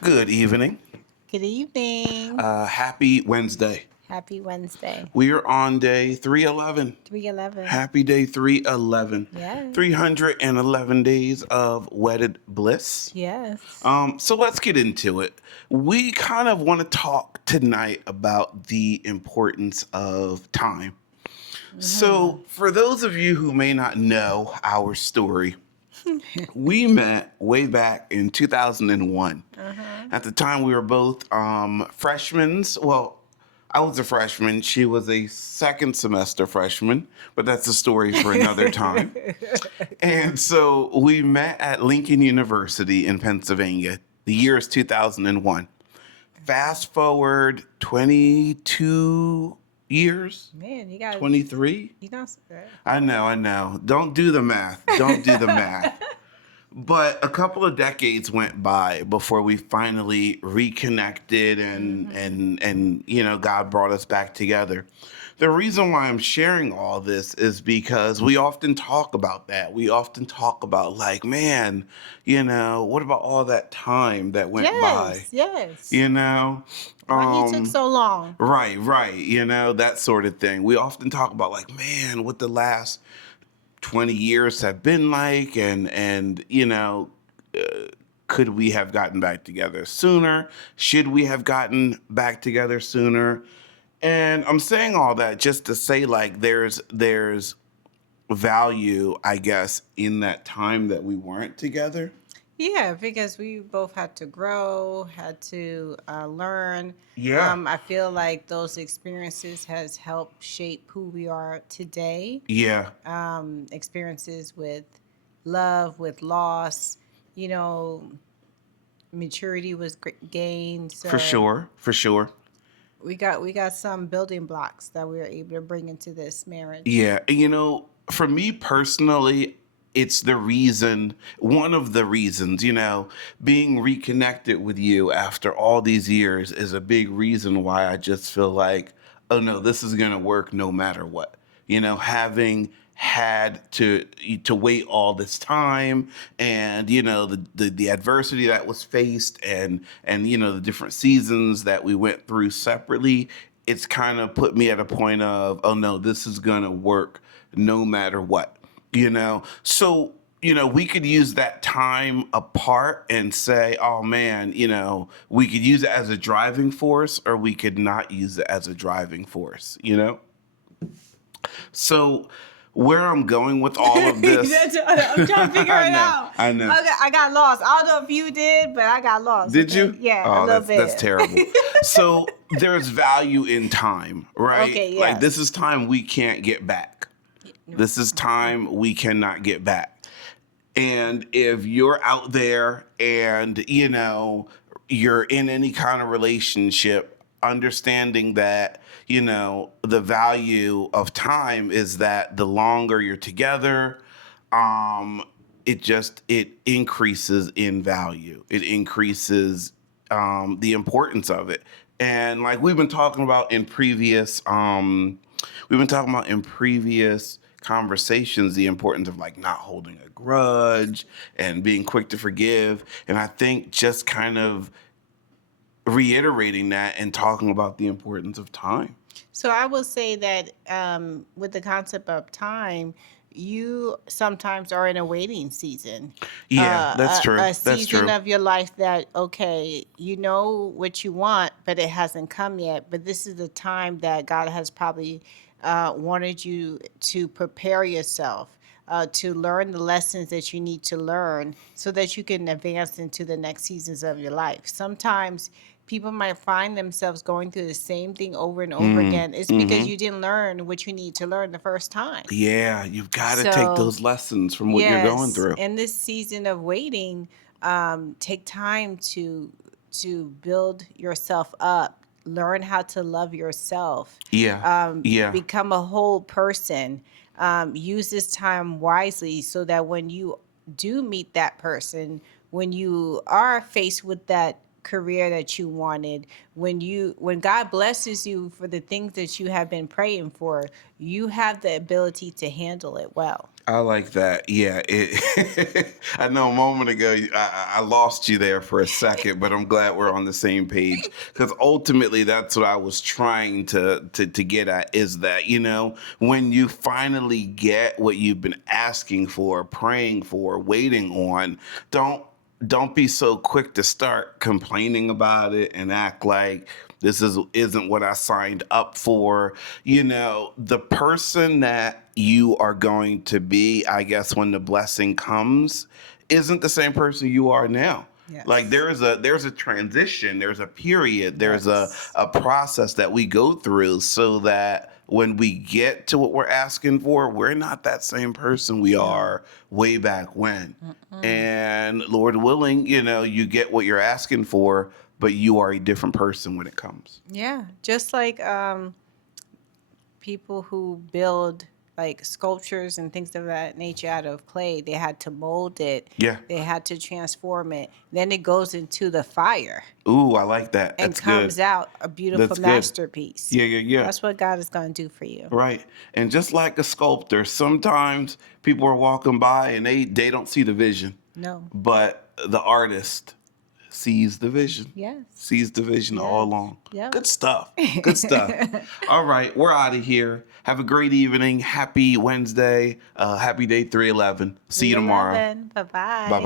Good evening. Good evening. Happy Wednesday. Happy Wednesday. We are on day 311. 311. Happy day 311. Yes. 311 days of wedded bliss. Yes. So let's get into it. We kind of want to talk tonight about the importance of time. So, for those of you who may not know our story, we met way back in 2001. At the time, we were both freshmen. Well, I was a freshman. She was a second semester freshman, but that's a story for another time. And so we met at Lincoln University in Pennsylvania. The year is 2001. Fast forward 22 years, Man, you got 23. you know I know. Don't do the math. Don't do the math. But a couple of decades went by before we finally reconnected and God brought us back together. The reason why I'm sharing all this is because we often talk about that. We often talk about like, man, what about all that time that went by? yes. You know? Why you took so long? Right, that sort of thing. We often talk about like, man, what the last 20 years have been like and could we have gotten back together sooner? Should we have gotten back together sooner? And I'm saying all that just to say like there's value, I guess, in that time that we weren't together. Yeah, because we both had to grow, had to learn. Yeah. I feel like those experiences has helped shape who we are today. Yeah. Experiences with love, with loss, you know, maturity was gained. So For sure. we got some building blocks that we were able to bring into this marriage. Yeah, for me personally, it's one of the reasons, being reconnected with you after all these years is a big reason why I just feel like, oh no, this is going to work no matter what. Having had to wait all this time and the adversity that was faced and the different seasons that we went through separately, it's kind of put me at a point of, oh no, this is gonna work no matter what. So we could use that time apart and say, oh man, we could use it as a driving force or we could not use it as a driving force. So where I'm going with all of this, I'm trying to figure it out. I know. Okay, I got lost. I don't know if you did, but I got lost. Did Okay. you? Yeah, Oh, a little bit. that's terrible. So there's value in time, right? Okay, Like yes. this is time we can't get back. This is time we cannot get back. And if you're out there and, you're in any kind of relationship, understanding that, the value of time is that the longer you're together, it increases in value. It increases the importance of it. And like we've been talking about in previous conversations the importance of like not holding a grudge and being quick to forgive. And I think just kind of reiterating that and talking about the importance of time. So I will say that with the concept of time, you sometimes are in a waiting season. Yeah, that's true. A That's season true. of your life that, okay, you know what you want, but it hasn't come yet. But this is the time that God has probably wanted you to prepare yourself. To learn the lessons that you need to learn so that you can advance into the next seasons of your life. Sometimes people might find themselves going through the same thing over and over again. It's because you didn't learn what you need to learn the first time. Yeah, you've got to take So, those lessons from what you're going yes, through. in this season of waiting, take time to build yourself up. Learn how to love yourself. Yeah. Yeah. Become a whole person. Use this time wisely so that when you do meet that person, when you are faced with that career that you wanted. When God blesses you for the things that you have been praying for, you have the ability to handle it well. I like that. Yeah, I know a moment ago I lost you there for a second, but I'm glad we're on the same page because ultimately that's what I was trying to get at is that when you finally get what you've been asking for, praying for, waiting on, don't be so quick to start complaining about it and act like isn't what I signed up for. The person that you are going to be, I guess, when the blessing comes, isn't the same person you are now. Like Yes. there's a transition, there's a period, there's a Yes. a process that we go through so that when we get to what we're asking for, we're not that same person we No. are way back when. Mm-mm. And Lord willing, you get what you're asking for, but you are a different person when it comes. Yeah. Just like people who build like sculptures and things of that nature out of clay, they had to mold it, Yeah. they had to transform it. Then it goes into the fire Ooh, I like that. and That's good. comes out a beautiful That's good. masterpiece. Yeah, yeah, yeah. That's what God is going to do for you. Right. And just like a sculptor, sometimes people are walking by and they don't see the vision, No. but the artist sees the vision. Yes. Sees the vision all Yes. along. Yep. Good stuff. Good stuff. All right, we're out of here. Have a great evening. Happy Wednesday. Happy day 311. See you tomorrow. 311. Bye Bye bye. bye.